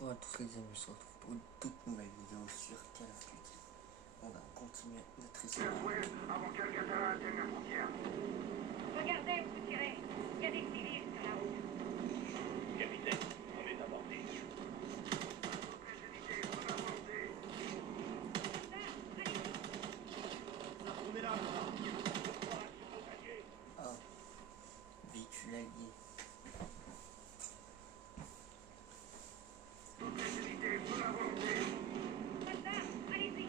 Bonjour à tous les amis, on se retrouve pour une toute nouvelle vidéo sur Call of Duty. On va continuer notre histoire. Avant que le Qatar atteigne la frontière. Regardez où vous tirez. Il y a des civils sur la route. Capitaine, on est abordé. Aucune unité, vous avancez. On est là. Ah, véhicule allié. Aucune unité, vous avancez. Soldats, allez-y.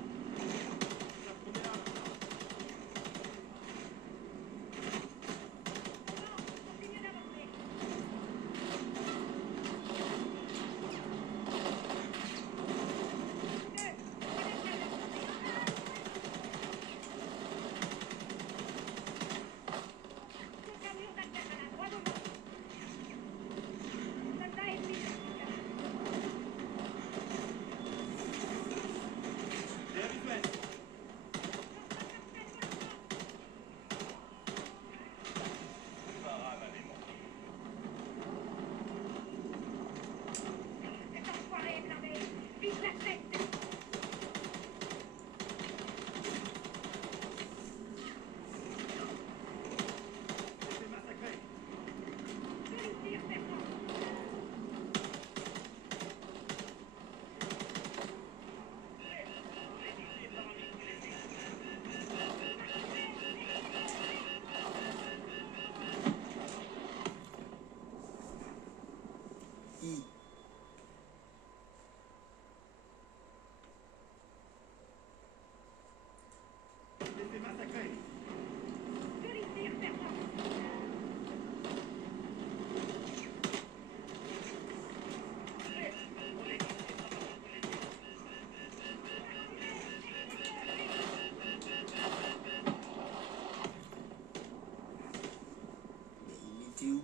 On est là. Non, continuez d'avancer. Le camion d'attaque à la droite au monde. Soldats ennemis. Bien visuel. Parade avait manqué. Cet enfoiré est blindé. Vise la tête. C'est massacré. Vérifiez, sergent. I. C'est massacré. Vérifiez, sergent. Mais il était où?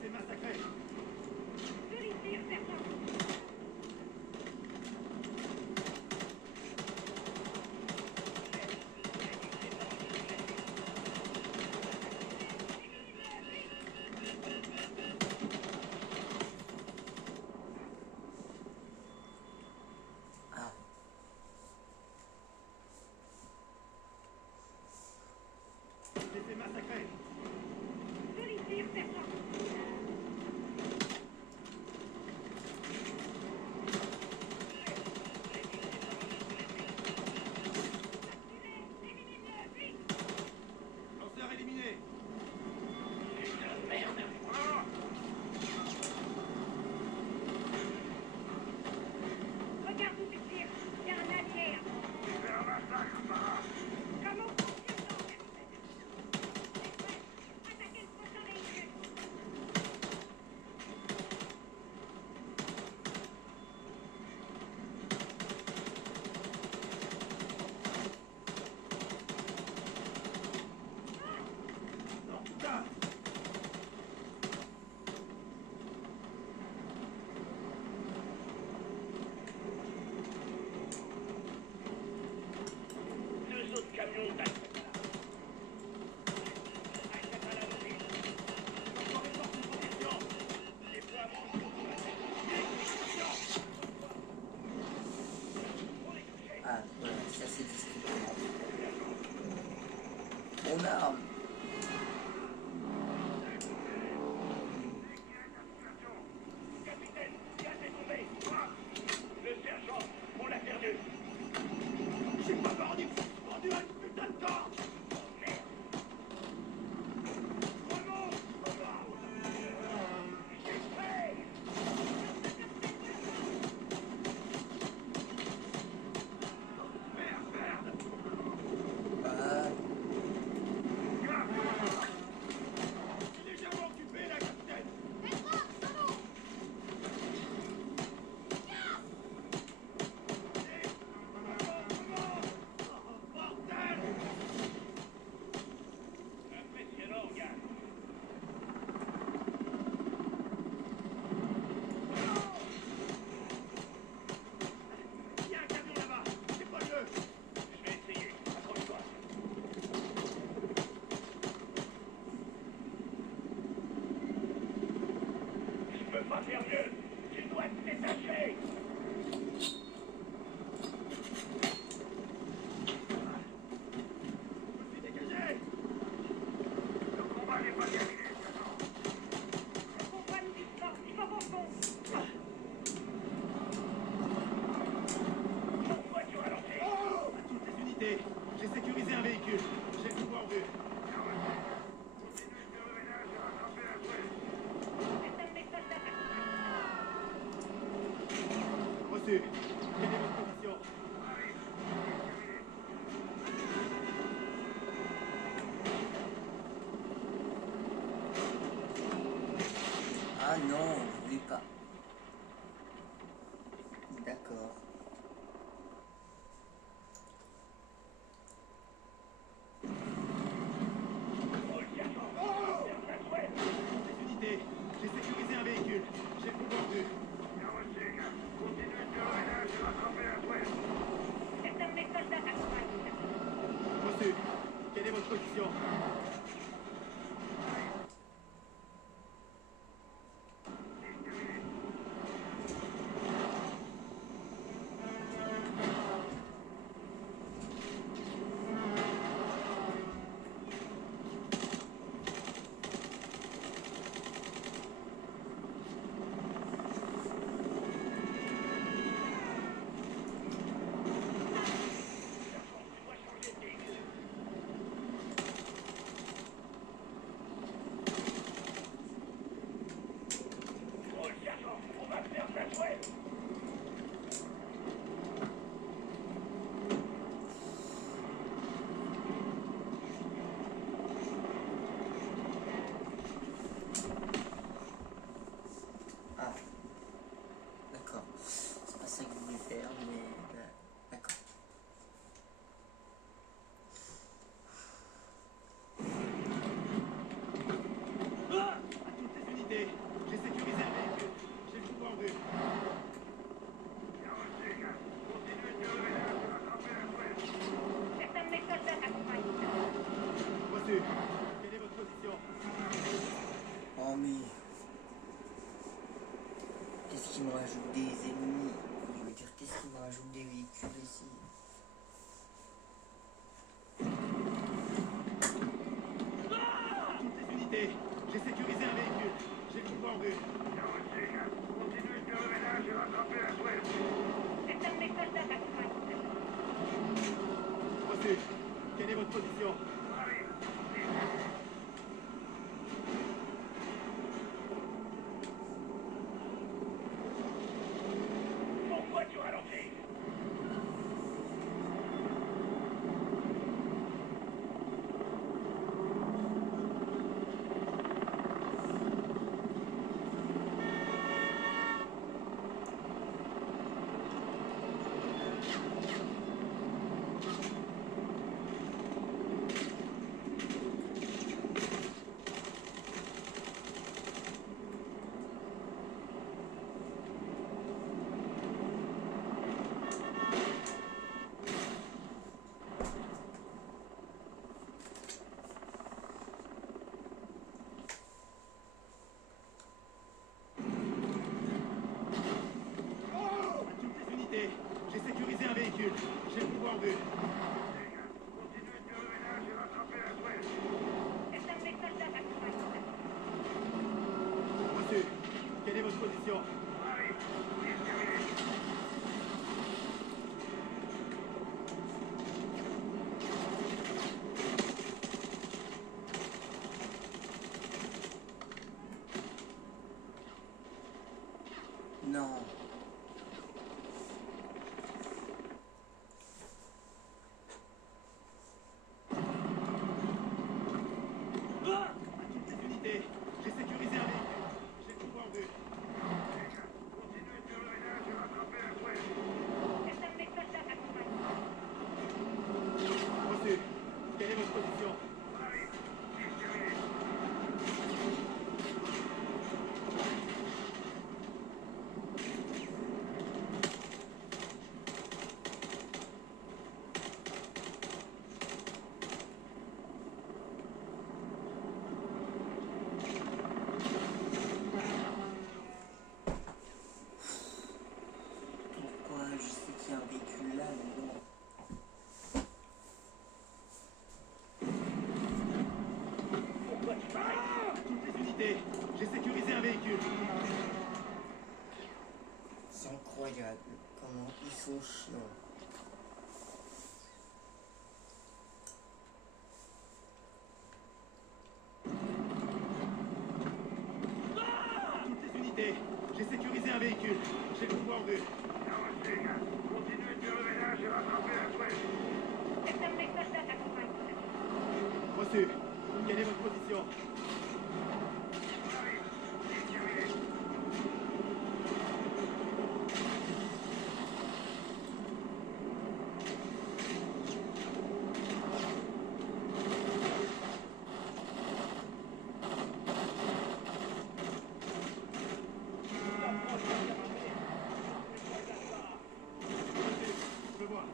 C'est massacré. Vérifiez, sergent. Ah, C'est massacré. Vérifiez, sergent. Éliminez-le, vite. Lanceur éliminé. Regarde où tu tires. Il y a un allié. C'est un massacre, Sarah. Comment fonctionne capitaine? Attaquez le prochain véhicule. Non, putain. Deux autres camions d'attaque. Encore une sorte de position. ah, voilà, c'est assez discrètement. Mon arme! Capitaine, gaz est tombé. Le sergent, on l'a perdu. J'ai pas vendu un putain de temps. Remonte. J'ai fait. Merde. Ah, Gaz, pas faire mieux. Tu dois te détacher. Je suis dégagé. Le combat n'est pas terminé, sergent. Le combat nous distorse, il faut qu'on fonce. Pourquoi tu ralentis? À toutes les unités, j'ai sécurisé un véhicule. J'ai le pouvoir en vue. Continuez de faire le ménage et rattrapez la souhait. C'est un de mes soldats d'accompagnement. Reçu. Quelle est votre position? Arrive. Ah non, je voulais pas. D'accord. Oh, le sergent. Faire ta souhait. Les unités, j'ai sécurisé un véhicule. J'ai le pouvoir en vue. Bien reçu, gars. Continuez de faire le ménage et rattrapez la souhait. C'est un de mes soldats d'accompagnement. Reçu. Quelle est votre position? Oh, le sergent. On va faire ta souhait. Ah. D'accord. C'est pas ça que je voulais faire, mais d'accord. À toutes les unités, j'ai sécurisé un véhicule. J'ai le pouvoir en vue. Bien reçu, gars. Continuez de faire le ménage et rattrapez la souhait. C'est un de mes soldats d'accompagnement. Reçu. Quelle est votre position? Oh mais... Qu'est-ce qui me rajoute des ennemis? Je veux dire, qu'est-ce qui me rajoute des véhicules ici? À toutes les unités, j'ai sécurisé un véhicule. J'ai le pouvoir en vue. Bien reçu, gars. Continuez de faire le ménage et rattrapez la souhait. C'est un de mes soldats d'accompagnement. Reçu. Quelle est votre position? Arrive. Pourquoi tu ralentis? À toutes les unités, j'ai sécurisé un véhicule. J'ai le pouvoir en vue. Continuez de faire le ménage et rattrapez la souhait. C'est un de mes soldats d'accompagnement. Reçu. Quelle est votre position? Arrive. C'est terminé. Non. À toutes les unités, j'ai sécurisé un véhicule. J'ai le pouvoir en vue. Continuez de faire le ménage incroyable comment ils sont chiants. Toutes les unités, j'ai sécurisé un véhicule. J'ai le pouvoir en vue. Bien reçu, gars. Continuez de faire le ménage et rattrapez la Suède. Certains de mes soldats t'accompagnent. Reçu. Quelle est votre position? On arrive. C'est terminé. Reçu. Je vois.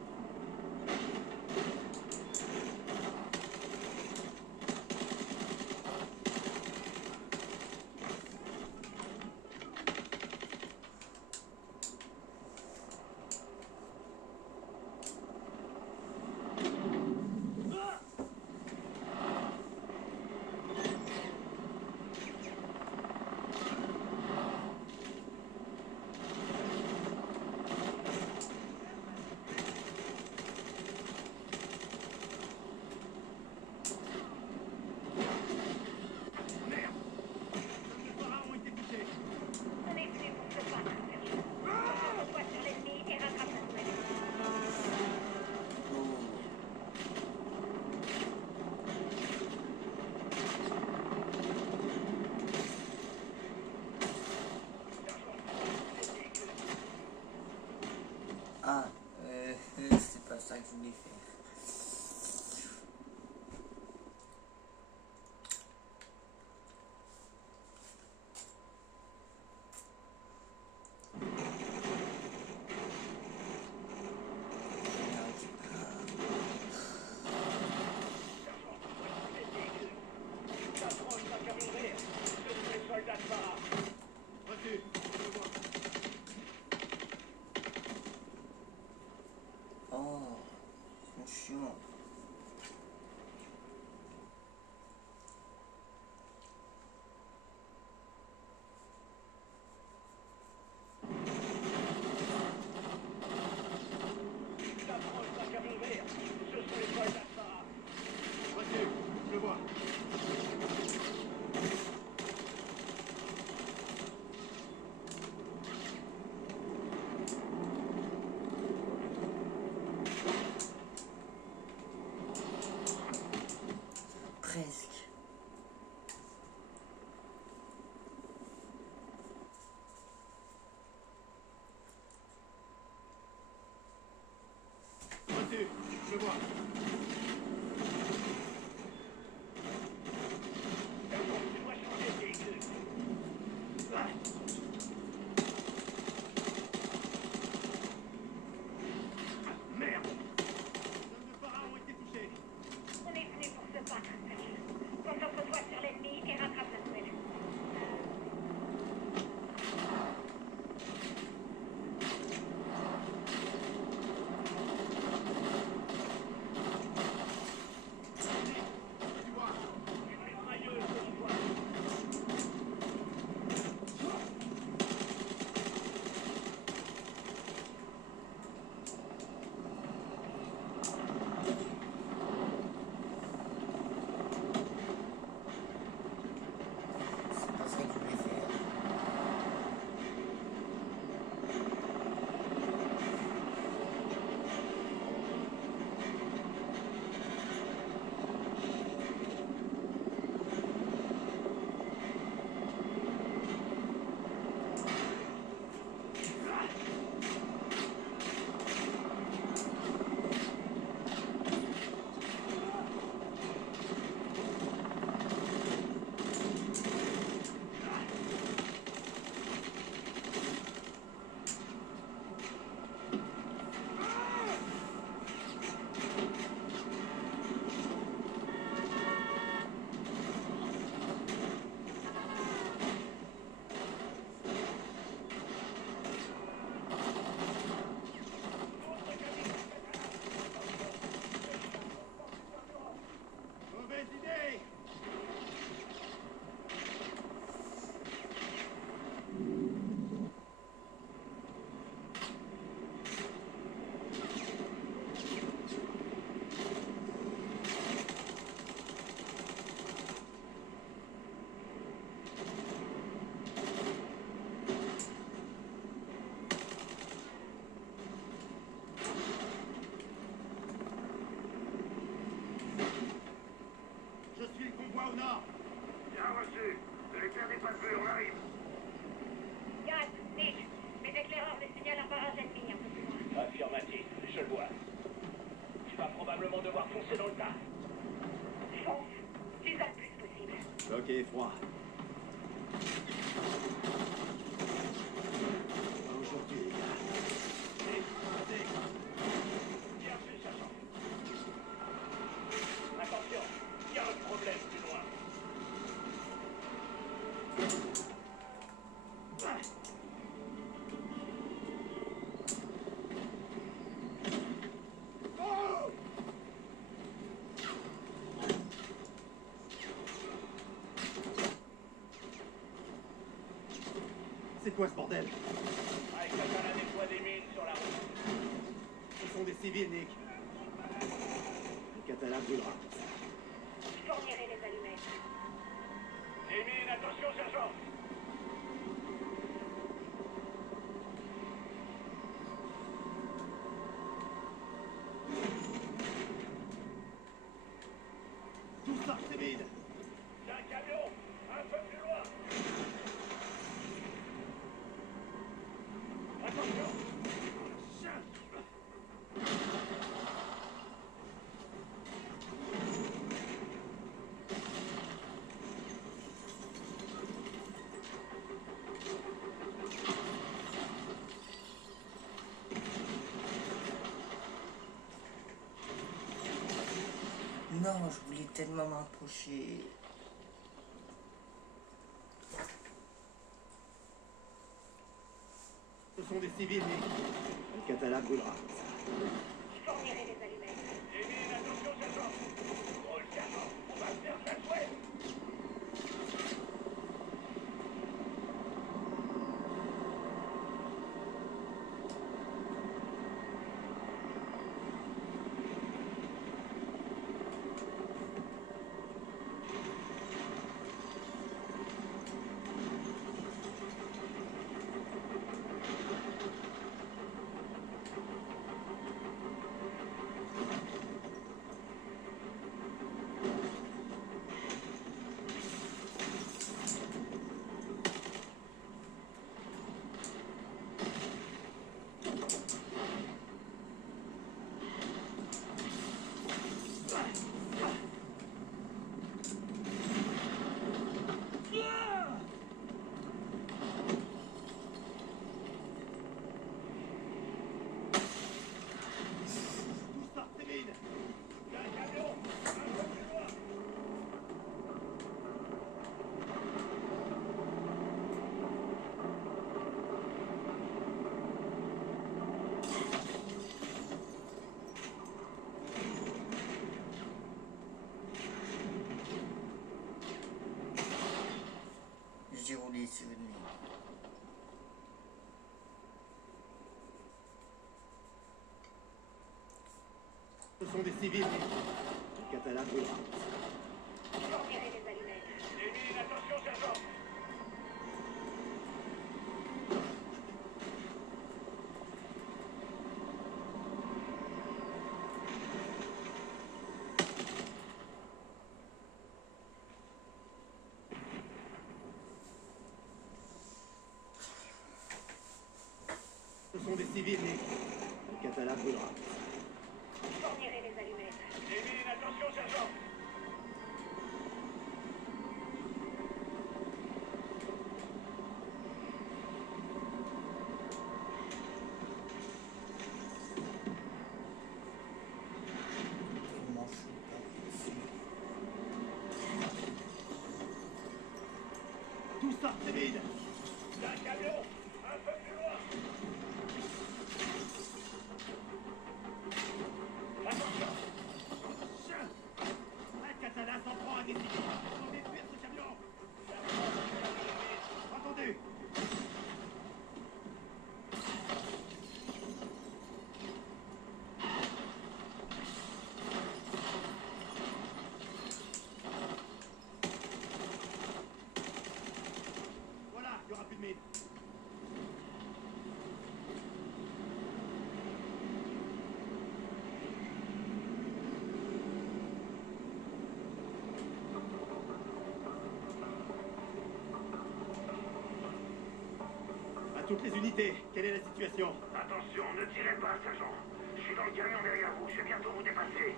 voix au nord. Bien reçu. Ne les perdez pas de vue, on arrive. Yann, Nick, mes éclaireurs les signalent un barrage ennemi un peu plus loin. Affirmatif, je le vois. Tu vas probablement devoir foncer dans le tas. Fonce, fais le plus possible. Ok, froid. Pas aujourd'hui, les gars. Allez, avancez. Bien fait, sergent. Attention, il y a un problème plus loin. C'est quoi ce bordel? Avec la canne déploie des mines sur la route. Ce sont des civils, Nick. Le catalan brûlera. Je fournirai les allumettes. Les mines, attention, sergent. Tout ça, c'est vide. Il y a un camion, un peu plus loin. Attention. Non, je voulais tellement m'approcher. Ce sont des civils, Nick. Le catalan brûlera. Je fournirai les allumettes. Les mines, attention, sergent. Oh, le sergent, on va faire ça souhait. Tout ça, c'est vide. Il y a un camion, un peu plus loin. J'ai roulé sur une mine. Ce sont des civils, Nick. Le catalan brûlera. Je fournirai les allumettes. Les mines, attention, sergent. Ce sont des civils, Nick. Le catalan brûlera. Je fournirai les allumettes. Les mines, attention, sergent. Il m'en fout pas. Tout ça, c'est vide. Il y a un camion, un peu plus loin. Attention. Le catalan s'en prend à des civils. Il faut détruire ce camion. Attendez. Voilà, il n'y aura plus de mine. toutes les unités. Quelle est la situation? Attention, ne tirez pas, sergent. Je suis dans le camion derrière vous. Je vais bientôt vous dépasser.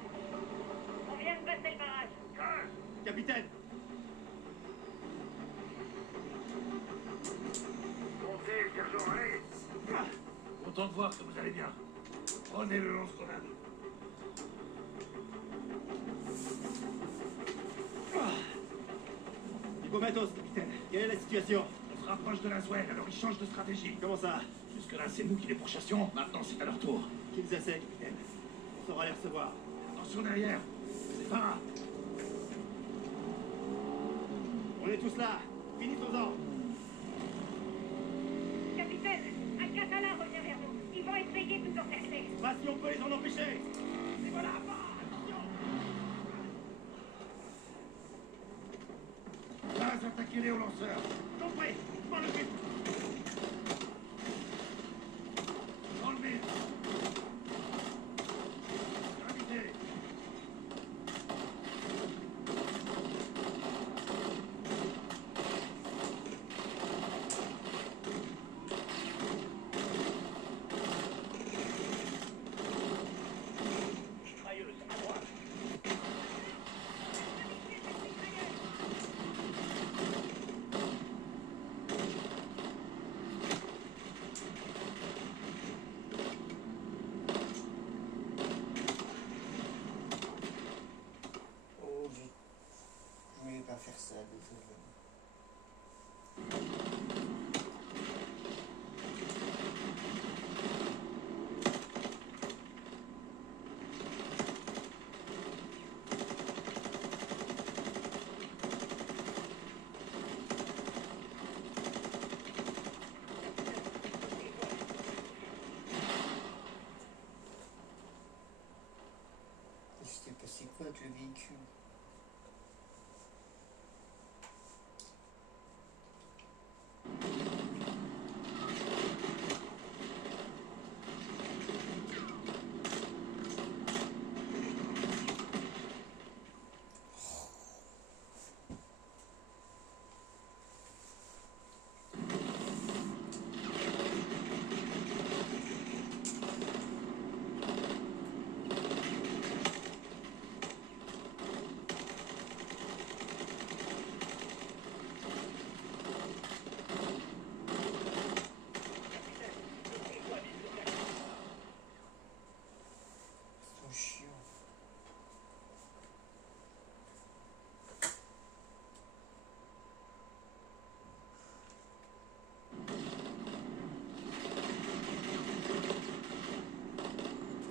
On vient de passer le barrage. Gaz! Capitaine! Montez, sergent, allez! Ah, Content de voir que vous allez bien. Prenez le lance-grenade. Hippomatos, capitaine. Quelle est la situation? On se rapproche de la Zouelle, alors ils changent de stratégie. Comment ça? Jusque-là, c'est nous qui les pourchassions. Maintenant, c'est à leur tour. Qu'ils essaient, capitaine. On saura les recevoir. Attention derrière. C'est Farah. On est tous là. Finissons-en. Capitaine, un catalan revient vers nous. Ils vont essayer de nous encercler. Pas si on peut les en empêcher. Et voilà, attention! Gaz, attaquez-les au lanceur. Compris. Prends le but. Dans le mille. Gravité. Mitrailleuse, à droite. Oh, je voulais pas faire ça, désolé. Il s'était passé quoi avec le véhicule? Ils sont chiants.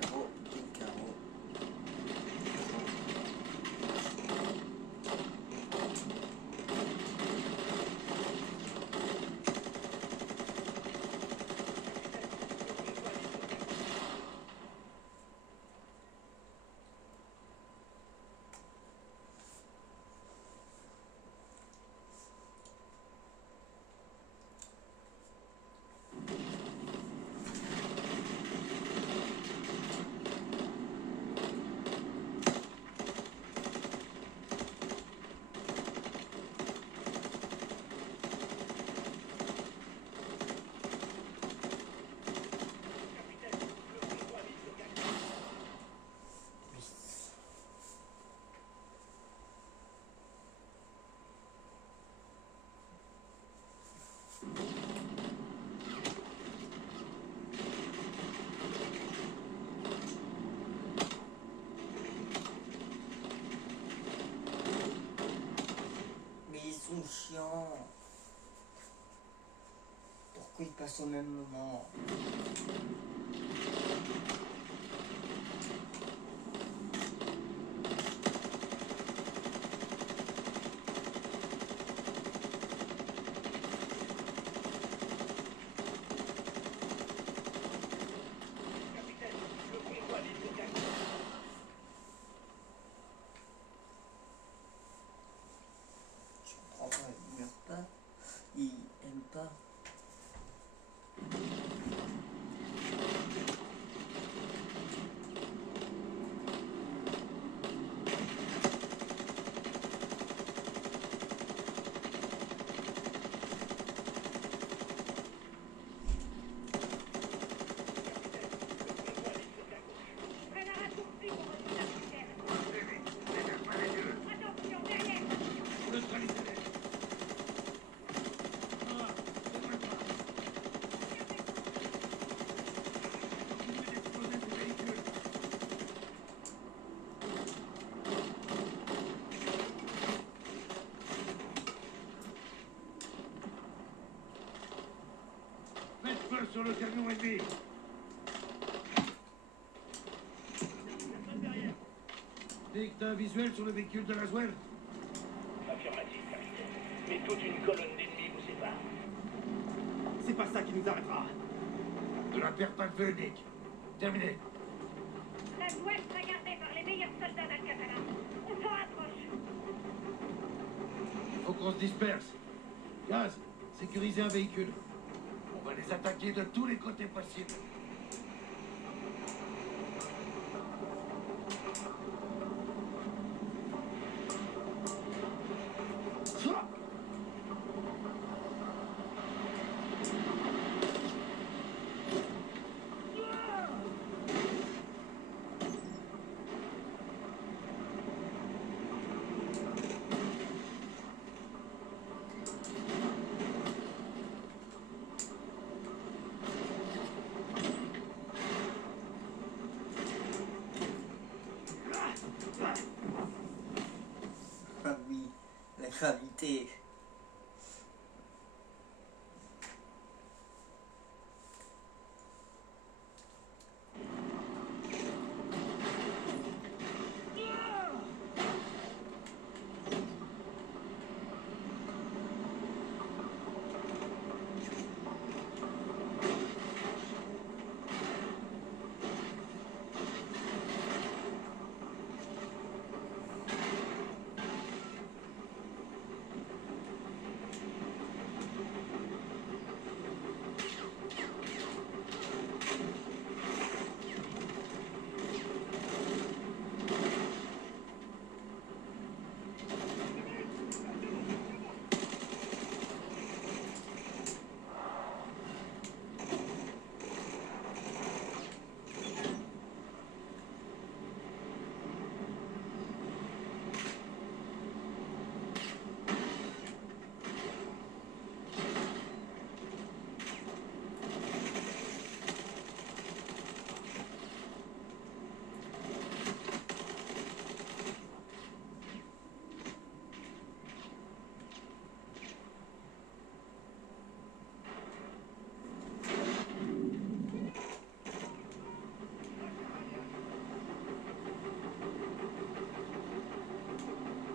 Carreau, des carreaux. Oui. Mais ils sont chiants. Pourquoi ils passent au même moment? Capitaine, le convoi vise le camion. Je comprends pas, ils meurent pas. Ils aiment pas. feu sur le camion ennemi. Personne derrière. Nick, t'as un visuel sur le véhicule de Laswell? Affirmatif, capitaine. Mais toute une colonne d'ennemis vous sépare. C'est pas ça qui nous arrêtera. Ne la perds pas de vue, Nick. Terminé. La Gouette sera gardée par les meilleurs soldats d'Alcatala. On s'en rapproche. Faut qu'on se disperse. Gaz, sécuriser un véhicule. On va les attaquer de tous les côtés possibles. Ah oui, la gravité.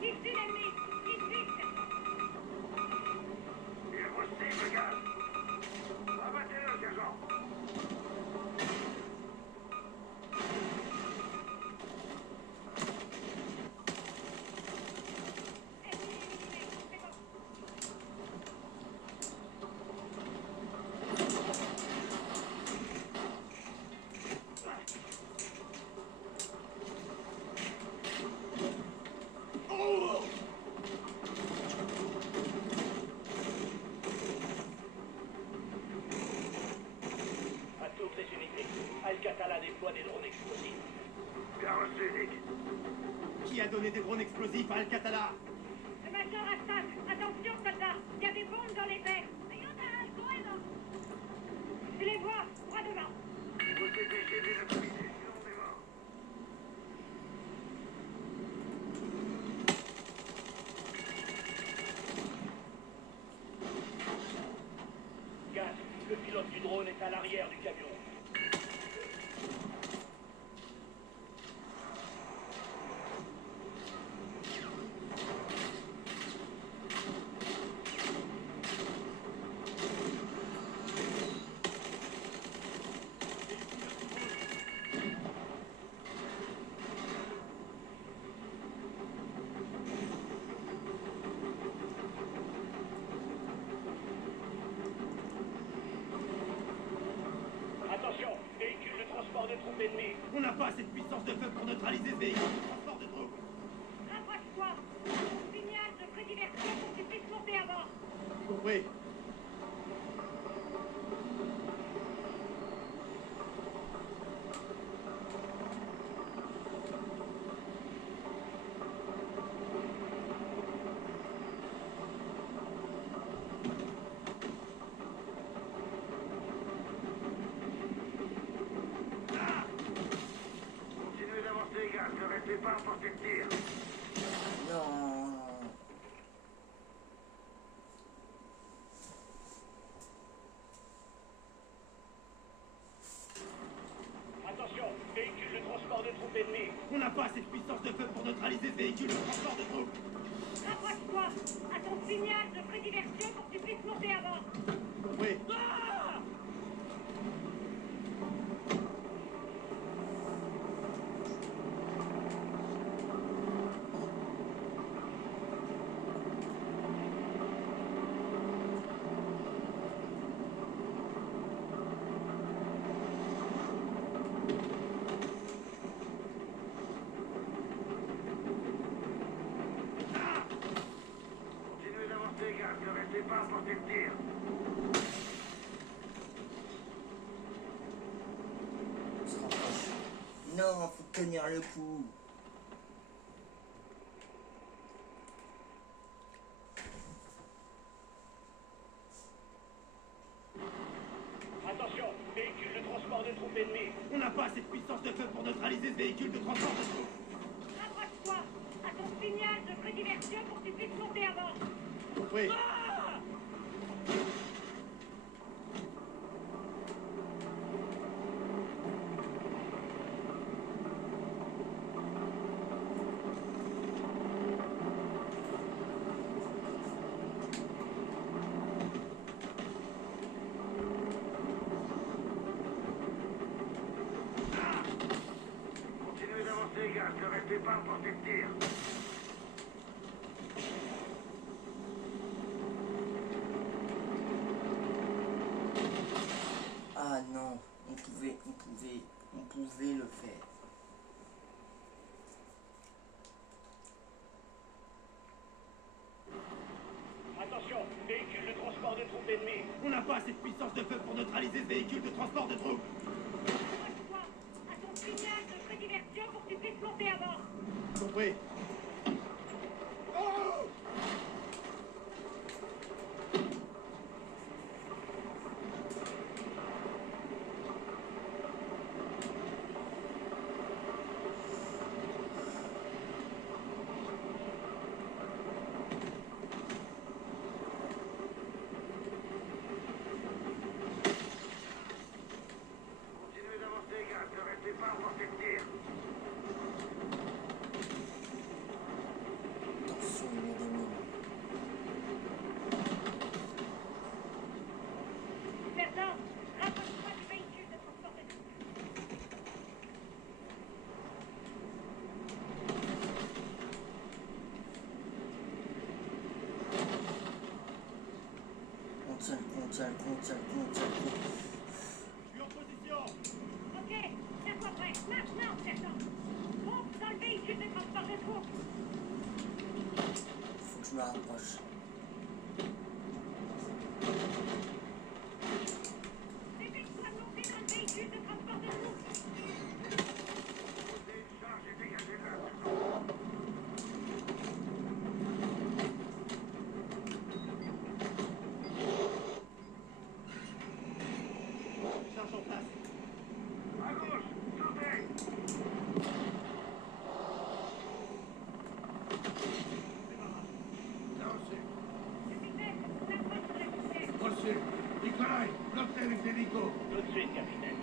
Ici l'ennemi. Ici. Impossible, Gaz. Abattez-le, sergent. Ennemi éliminé. C'est bon. À toutes les unités, Alcatala déploie des drones explosifs. Bien reçu, Nick. Qui a donné des drones explosifs à Alcatala? Le major Assad. Attention, soldats. Il y a des bombes dans les airs. Je les vois. Droit devant. Vous dépêchez de notre unité, sinon on est mort. Gaz, le pilote du drone est à l'arrière du camion. Attention, véhicule de transport de troupes ennemies. On n'a pas assez de puissance de feu pour neutraliser ce véhicule de transport de troupes. Rapproche-toi. Signal de prédilection pour que tu puisses monter à bord. Compris. Continuez d'avancer, Gaz. Ne restez pas à portée de tir. Non. À ton signal, je ferai diversion pour que tu puisses monter à bord. Compris. Continuez d'avancer, gars. Ne restez pas à portée de tir. On se rapproche. Non, faut tenir le coup. Attention, véhicule de transport de troupes ennemies. On n'a pas assez de puissance de feu pour neutraliser ce véhicule de transport de troupes. Rapproche-toi. À ton signal, je ferai diversion pour que tu puisses monter à bord. Compris. Continuez d'avancer, gars. Ne restez pas à portée de tir. Ah non, on pouvait le faire. Attention, véhicule de transport de troupes ennemies. On n'a pas assez de puissance de feu pour neutraliser ce véhicule de transport de troupes. Rapproche-toi. À ton signal, je ferai diversion pour que tu puisses monter à bord. Compris. Continuez d'avancer, gars. Ne restez pas à portée de tir. Attention, il y a des mines. Sergent, rapproche-toi du véhicule de transport de troupes. On tient le coup. Je suis en position. Ok, tiens-toi prêt. Maintenant, sergent. Monte dans le véhicule de transport de troupes. Faut que je me rapproche. Dépêche-toi de monter dans le véhicule de transport de troupes. Posez une charge et dégagez de là. Charge en place. À gauche. Sautez. Lancez. Capitaine, on approche de la vitesse. Reçu. Nikolai, bloquez avec l'hélico. Tout de suite, capitaine.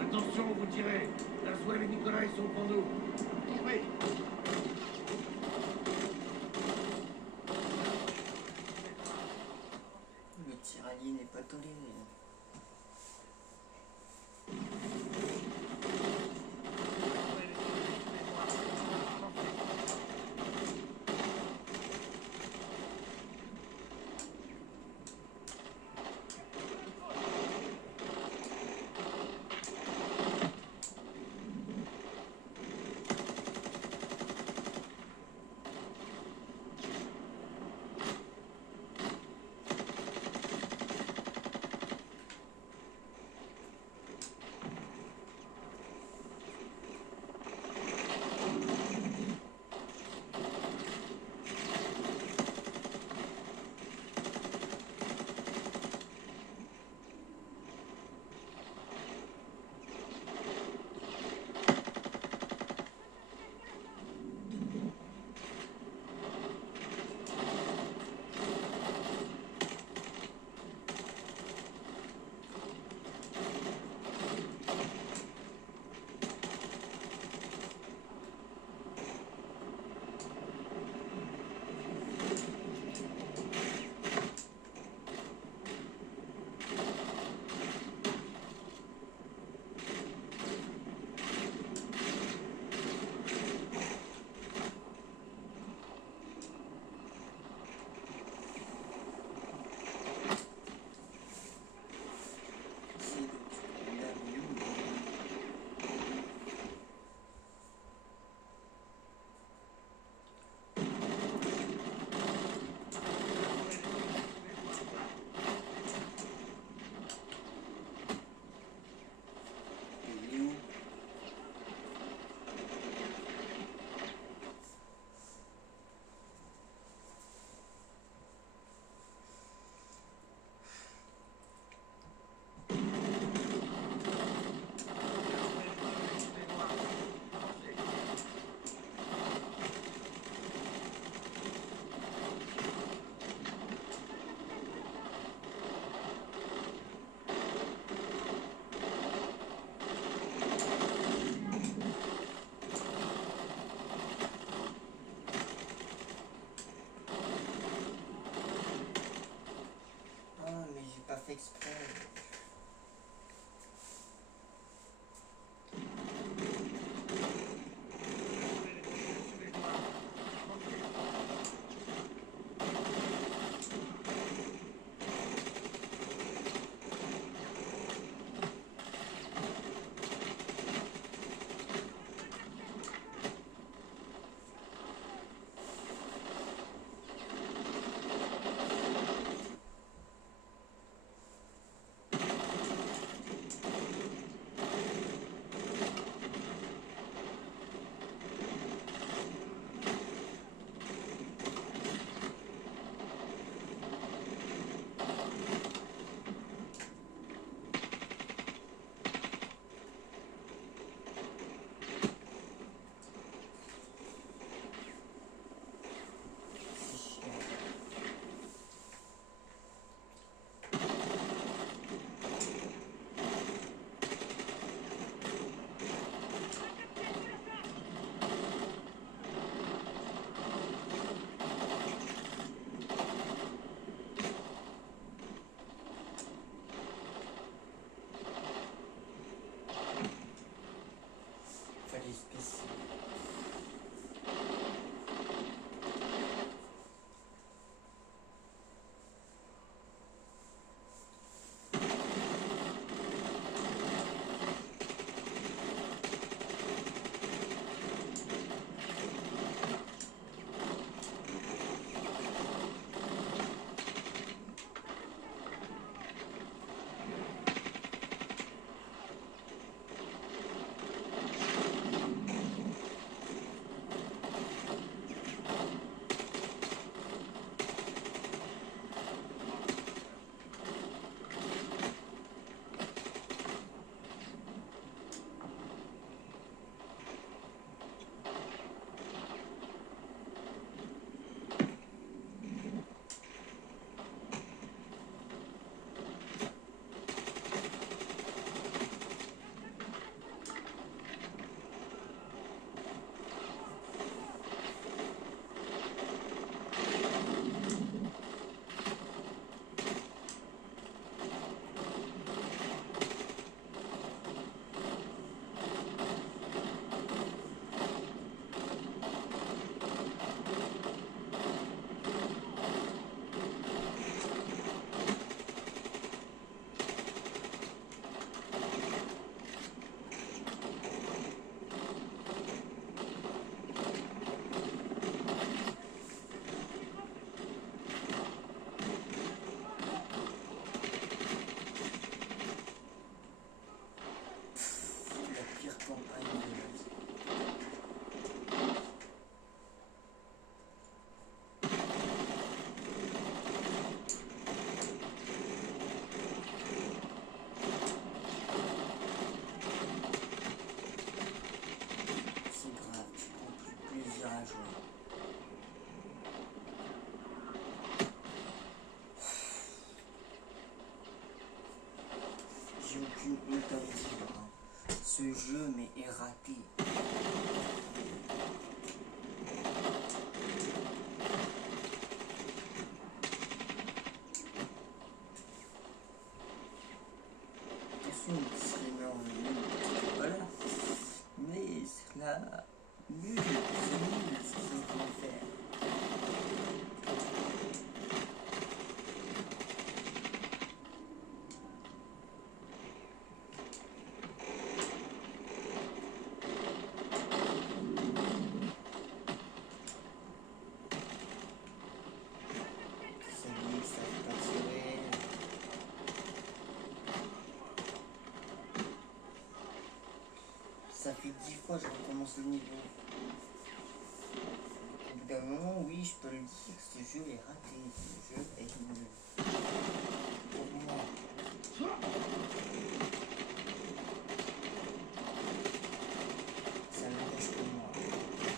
Attention, vous tirez. Laswell et Nikolai sont pour nous. Compris. Le tiraillier n'est pas toléré. le temps de dire, hein. Ce jeu mais est raté. Voilà. Mais c'est là nul, c'est nul ce qu'ils ont voulu faire. Ça fait pas tirer. Ça fait 10 fois que je recommence le niveau. Au bout d'un moment, oui, je peux le dire, ce jeu est raté, ce jeu est nul. Pour moi. Ça n'empêche que moi.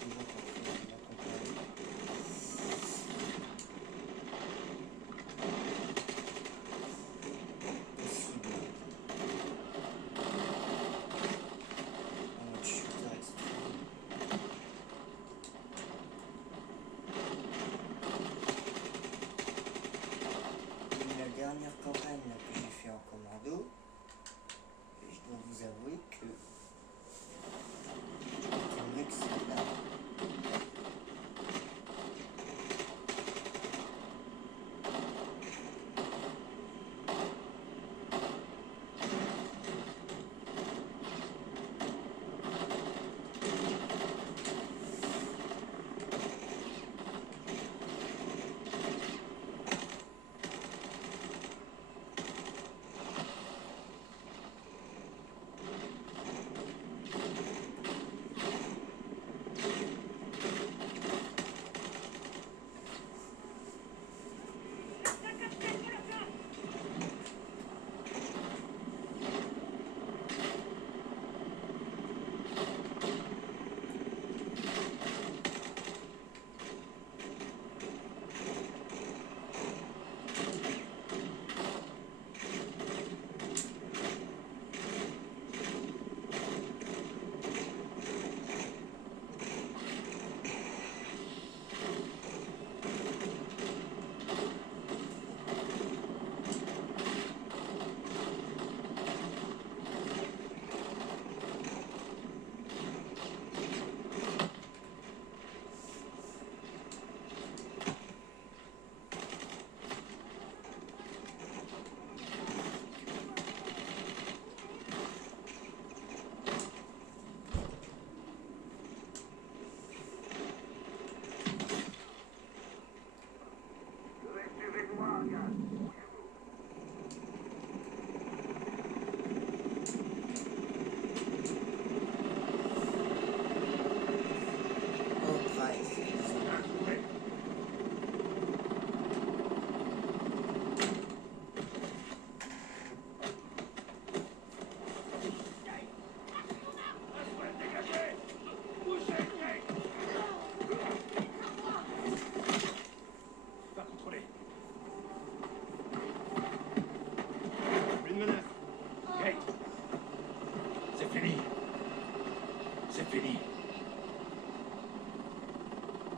Toujours pour faire la compagnie. Possible. La dernière campagne que j'ai fait en commando, je dois vous avouer que c'était mieux que celle-là.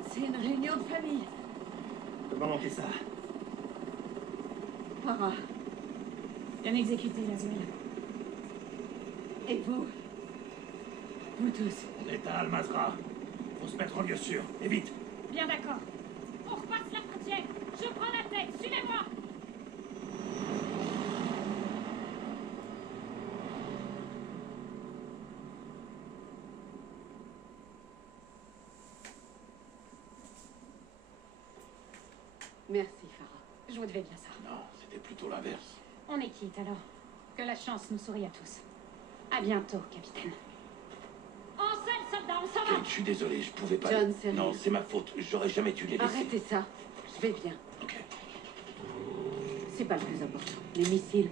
C'est une réunion de famille. Comment manquer ça? Farah. Bien exécuté, Laswell. Et vous? Vous tous. On est à Al-Mazrah. Faut se mettre en lieu sûr. Et vite. Bien d'accord. On repasse la frontière. Je prends la tête. Suivez-moi. Merci, Farah. Je vous devais bien ça. Non, c'était plutôt l'inverse. On est quitte alors. Que la chance nous sourie à tous. À bientôt, capitaine. En selle, soldat, on s'en va. Kate, je suis désolé, je pouvais pas... John, sérieux. Non, c'est ma faute. J'aurais jamais dû les laisser. Arrêtez ça. Je vais bien. Ok. C'est pas le plus important. Les missiles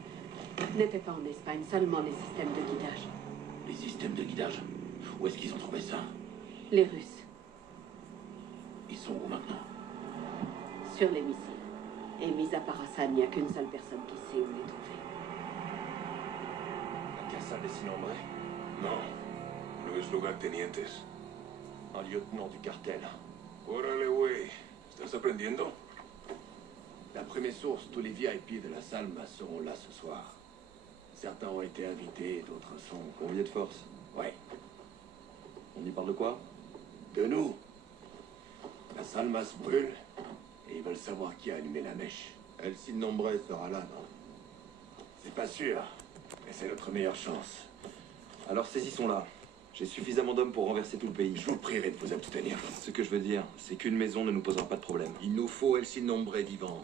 n'étaient pas en Espagne, seulement les systèmes de guidage. Les systèmes de guidage. Où est-ce qu'ils ont trouvé ça? Les Russes, Ils sont où maintenant? sur les missiles. Et mis à part Hassan, il n'y a qu'une seule personne qui sait où les trouver. La responsable de Sinombre? No, no es lugartenientes. Un lieutenant du cartel. Órale, güey. ¿Estás aprendiendo? D'après mes sources, tous les VIP de la Salma seront là ce soir. Certains ont été invités, d'autres sont... Conviés de force. Ouais, On y parle de quoi? de nous. La Salma se brûle, et ils veulent savoir qui a allumé la mèche. El Sinombre sera là, non? C'est pas sûr, mais c'est notre meilleure chance. Alors saisissons-la. J'ai suffisamment d'hommes pour renverser tout le pays. Je vous prierai de vous abstenir. Ce que je veux dire, c'est qu'une maison ne nous posera pas de problème. Il nous faut El Sinombre vivant.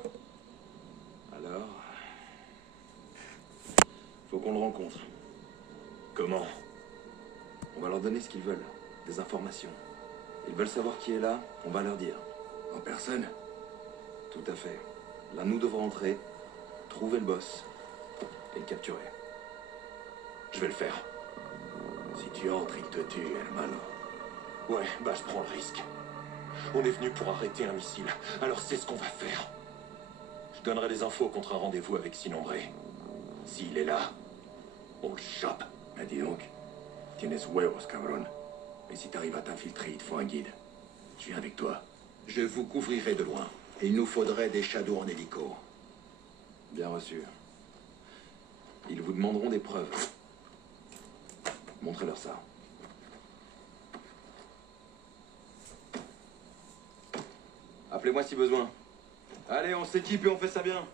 Alors... faut qu'on le rencontre. Comment? On va leur donner ce qu'ils veulent. Des informations. Ils veulent savoir qui est là, on va leur dire. En personne? Tout à fait. Là, nous devons entrer, trouver le boss et le capturer. Je vais le faire. Si tu entres, il te tue, hermano. Ouais, bah je prends le risque. On est venu pour arrêter un missile, alors c'est ce qu'on va faire. Je donnerai des infos contre un rendez-vous avec Sinombre. S'il est là, on le chope. Ah, dis donc, tienes huevos, cabron. Mais si t'arrives à t'infiltrer, il te faut un guide. Je viens avec toi. Je vous couvrirai de loin. Et il nous faudrait des shadows en hélico. Bien reçu. Ils vous demanderont des preuves. Montrez-leur ça. Appelez-moi si besoin. Allez, on s'équipe et on fait ça bien.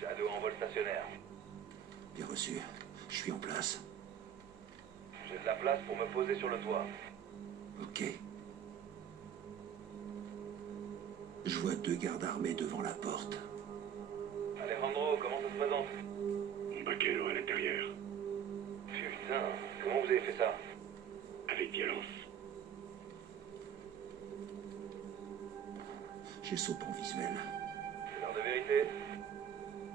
Shadow en vol stationnaire. Bien reçu. Je suis en place. J'ai de la place pour me poser sur le toit. Ok. Je vois 2 gardes armés devant la porte. Alejandro, comment ça se présente? Un vaquero à l'intérieur. Putain, comment vous avez fait ça? Avec violence. J'ai SOAP en visuel. C'est l'heure de vérité?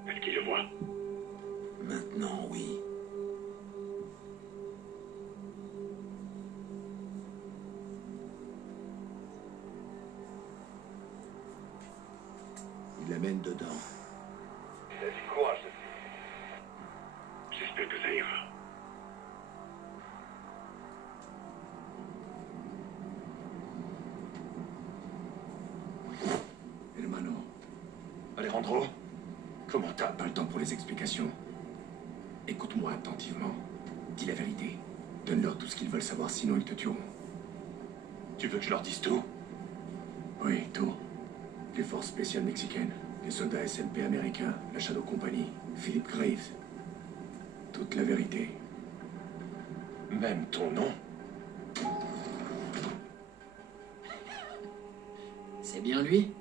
Est-ce qu'il le voit? Maintenant, oui. Il l'amène dedans. Il a du courage, ceci. J'espère que ça ira. Hermano, Alejandro? comment t'as pas le temps pour les explications? Écoute-moi attentivement. Dis la vérité. Donne-leur tout ce qu'ils veulent savoir, sinon ils te tueront. Tu veux que je leur dise tout? Oui, tout. Les forces spéciales mexicaines, les soldats SMP américains, la Shadow Company, Philip Graves. Toute la vérité. Même ton nom? C'est bien lui?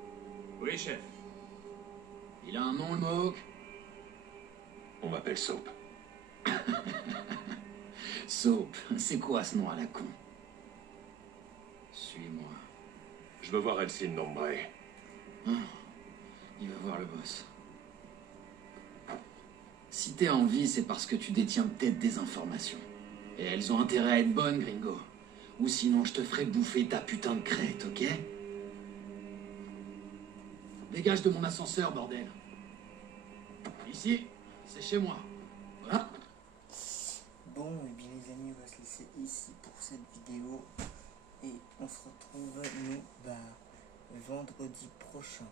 Oui, chef. Il a un nom, le Mohawk? On m'appelle Soap. Soap, c'est quoi ce nom à la con? Suis-moi. Je veux voir El Sinombre. Il va voir le boss. Si t'es en vie, c'est parce que tu détiens peut-être des informations. Et elles ont intérêt à être bonnes, gringo. Ou sinon, je te ferai bouffer ta putain de crête, ok? Dégage de mon ascenseur, bordel. Ici, c'est chez moi. Voilà. Bon, et bien les amis, on va se laisser ici pour cette vidéo. Et on se retrouve, nous, vendredi prochain.